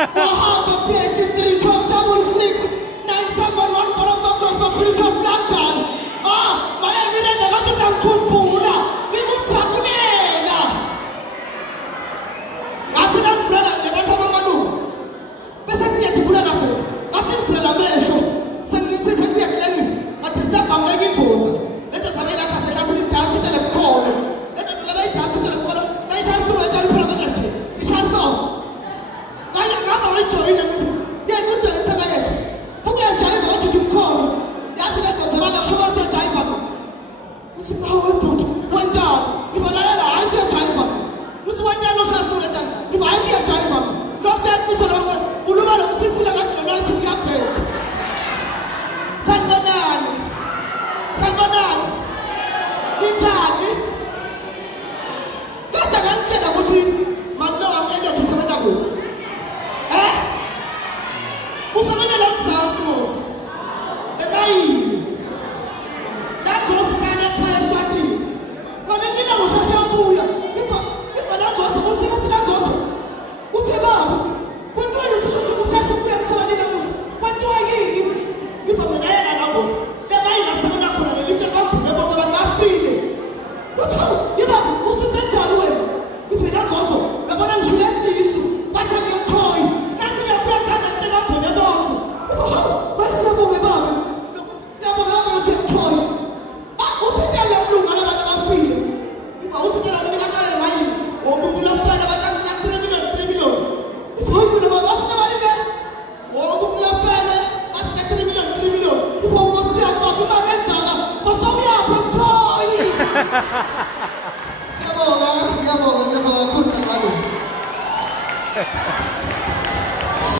Wahamba PK3 1266 971 from the Prosperity of London. Maya Miranda kathi ngikhumbula ngikuthabulela. Ngathi namfrela lebantu abamalungu. Bese siyathibula lapho. Ngathi mfrela mesho. Sengithi sesiyaklangisa. Ngathi stop angeke iphutha. Lento thabe la khathi hlathi lidansi tele mkhono. Lento thabe idansi tele mkhono. Bayisha instrument aliphela nje. Ishaso. Ngaya ngaba wayijoyina ngithi yeke ujale thaka yethu. Buke jayiva wathi ngimkhono. Yathi lento thabe akusho siyajayiva. Uthi bawe bhuti wandaba. Ngivalalela hayi siyajayiva. Uthi wanyalo shasituleta. Ngiba hayi siyajayiva. Dr. Isolonga uluma lo msisila kanti nonathi ngiyaphetha. Sanibonani. Sanibonani. Ninjani? Kasha ngalitshela ukuthi manje wamenda usebenza kuphi? Usebenza la mzansi mos. Ebayini. Nangosi kana ekhaya eSwatini. Bona ngila ngoshasha yabuya. Ifa la ngosi uthi la ngosi. Uthi baba, kwantiwa yishosho ukushasha ukuya emsebenzini namuhla. Kwantiwa yini? Ifa mina yena la ngosi. Lebayini asebenza khona lelitshe kabhule bonke abantu bafile. Uthi yibaba usithi njani wena? Ifa la ngosi. Yabona ngishule sisu. Bathi ngiyamthoyi. Nathi ngiyabuya kaza ngitshela bonke bonke. Ifa basiyabonga baba. Siyabonga baba uthi ngithoyi. Uthi tele mlungu labantu abafile. Ifa uthi tele mlungu akale mayini. Womuntu lafana abantu ya 3 million. Ifa ufuna baba afuna mali ke. Womuntu lafana afuna 3 million. Ifa usiya baba imali engaka. Basawuyapha mthoyi. Siyabonga khona malu.